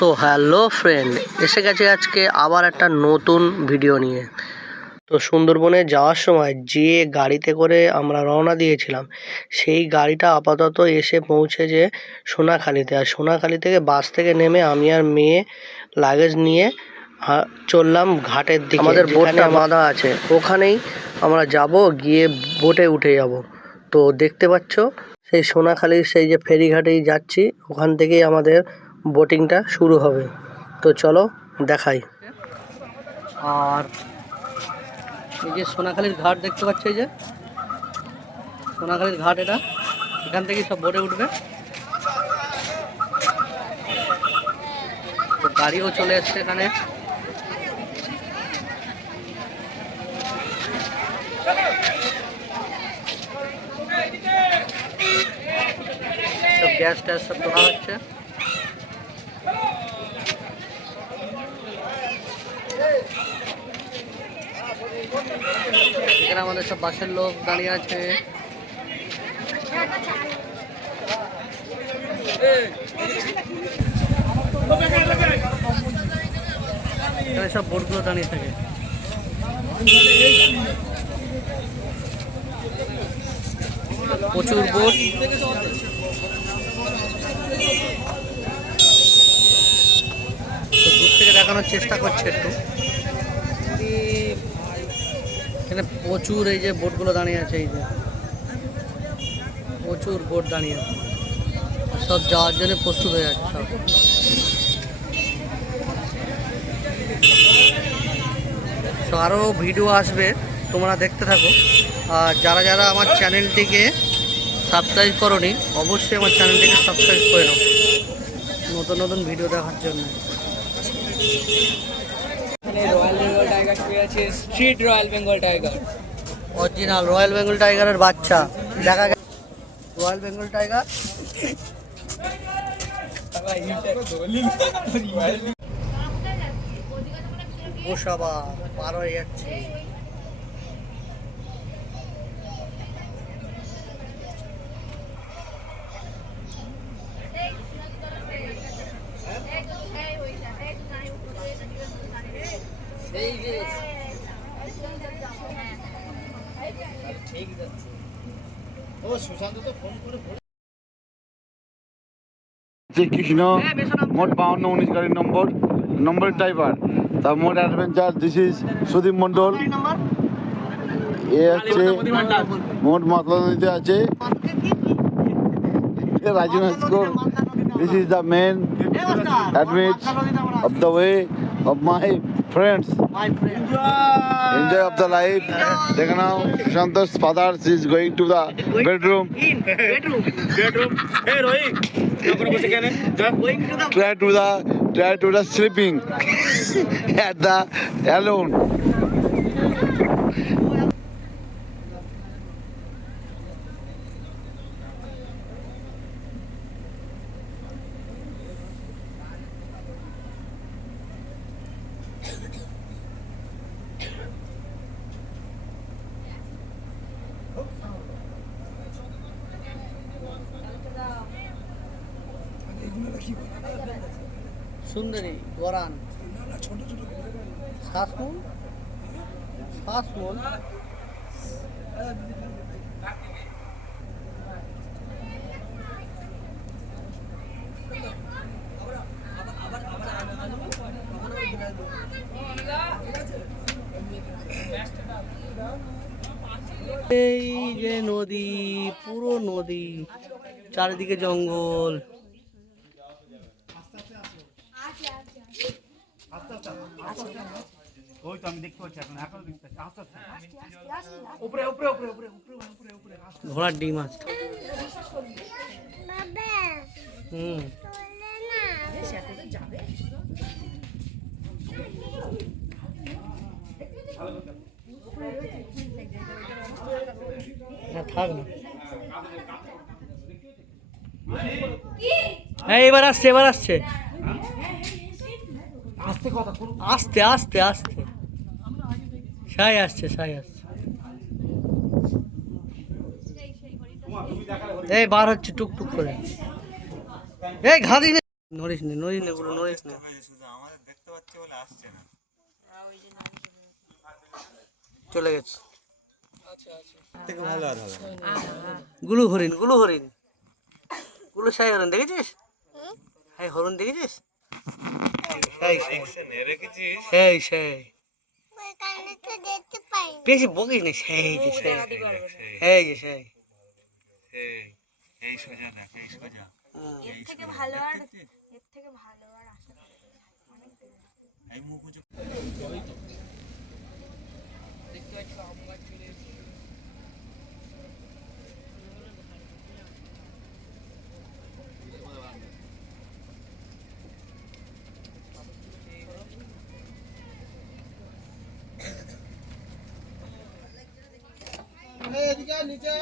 So hello friend, এসে গেছে আজকে আবার একটা নতুন ভিডিও নিয়ে। তো সুন্দরবনে যাওয়ার সময় যে গাড়িতে করে আমরা রওনা দিয়েছিলাম, সেই গাড়িটা আপাতত এসে পৌঁছেছে সোনাখালিতে। আর সোনাখালি থেকে বাস থেকে নেমে আমি আর মেয়ে লাগেজ নিয়ে চললাম ঘাটের দিকে। আমাদের বোটটা বাঁধা আছে, ওখানেই আমরা যাব, গিয়ে বোটে উঠে যাব। তো দেখতে পাচ্ছ সেই সোনাখালির সেই যে ফেরিঘাটেই যাচ্ছি, ওখান থেকেই আমাদের বোটিংটা শুরু হবে। তো চলো দেখাই। আর এই যে সোনাখালির ঘাট দেখতে পাচ্ছ, এই যে সোনাখালির ঘাট, এটা এখান থেকেই সব বোটে উঠবে। তো গাড়িও চলে এসছে এখানে। সব গ্যাস ট্যাস সব ধরা হচ্ছে। এখানে আমাদের সব বাসের লোক দাঁড়িয়ে আছে। এখানে সব বোটগুলো দাঁড়িয়ে থাকে। প্রচুর বোট। তো দূর থেকে দেখানোর চেষ্টা করছে একটু। এখানে প্রচুর এই যে বোটগুলো দাঁড়িয়ে আছে, এই যে প্রচুর বোট দাঁড়িয়ে আছে, সব যাওয়ার জন্য প্রস্তুত হয়ে যাচ্ছে সব। তো আরও ভিডিও আসবে, তোমরা দেখতে থাকো। আর যারা যারা আমার চ্যানেলটিকে সাবস্ক্রাইব করোনি, অবশ্যই আমার চ্যানেলটিকে সাবস্ক্রাইব করে নাও নতুন নতুন ভিডিও দেখার জন্য। রয়্যাল বেঙ্গল টাইগার শুয়ে আছে, street royal Bengal tiger, original royal Bengal টাইগারের বাচ্চা দেখা গেছে। রয়্যাল বেঙ্গল টাইগার গোসাবা পার হয়ে যাচ্ছে। কৃষ্ণ মোট 52-19 গাড়ির নম্বর ড্রাইভার। তা মোট adventure, this is Sudip Mondal. এ হচ্ছে মোট মাতলা নদীতে আছে Raju Naskar. This is the main admit of the way of my friends. Enjoy of the life. Dekha now, Sushanta's father is going to the bedroom. Hey Rohit, Try to the sleeping at the alone. সুন্দরী গরান শ্বাসমূল এই যে নদী, পুরো নদী, চারিদিকে জঙ্গল। ওই তো আমি দেখতে পাচ্ছি এখন দেখতে পাচ্ছি আস্তে উপরে ঘোড়ার ডিম আছে। না থাক না। এবার আসছে আস্তে আস্তে সাই আসছে এই বার হচ্ছে টুকটুক করে। এই ঘাদি নড়িস নে গুলো নড়িস নে। চলে গেছে। গুলু হরিণ গুলু সাই হরিণ দেখেছিস? হ্যাঁ হরিণ দেখেছিস? সেই বেশি বকিস না, সেই যে সেই এই সোজা দেখ, এই সোজা। এর থেকে ভালো আর আশা করি না। এই মুখ উঁচু। দেখতে পাচ্ছ আম গাছ চলে এসেছে। নিচে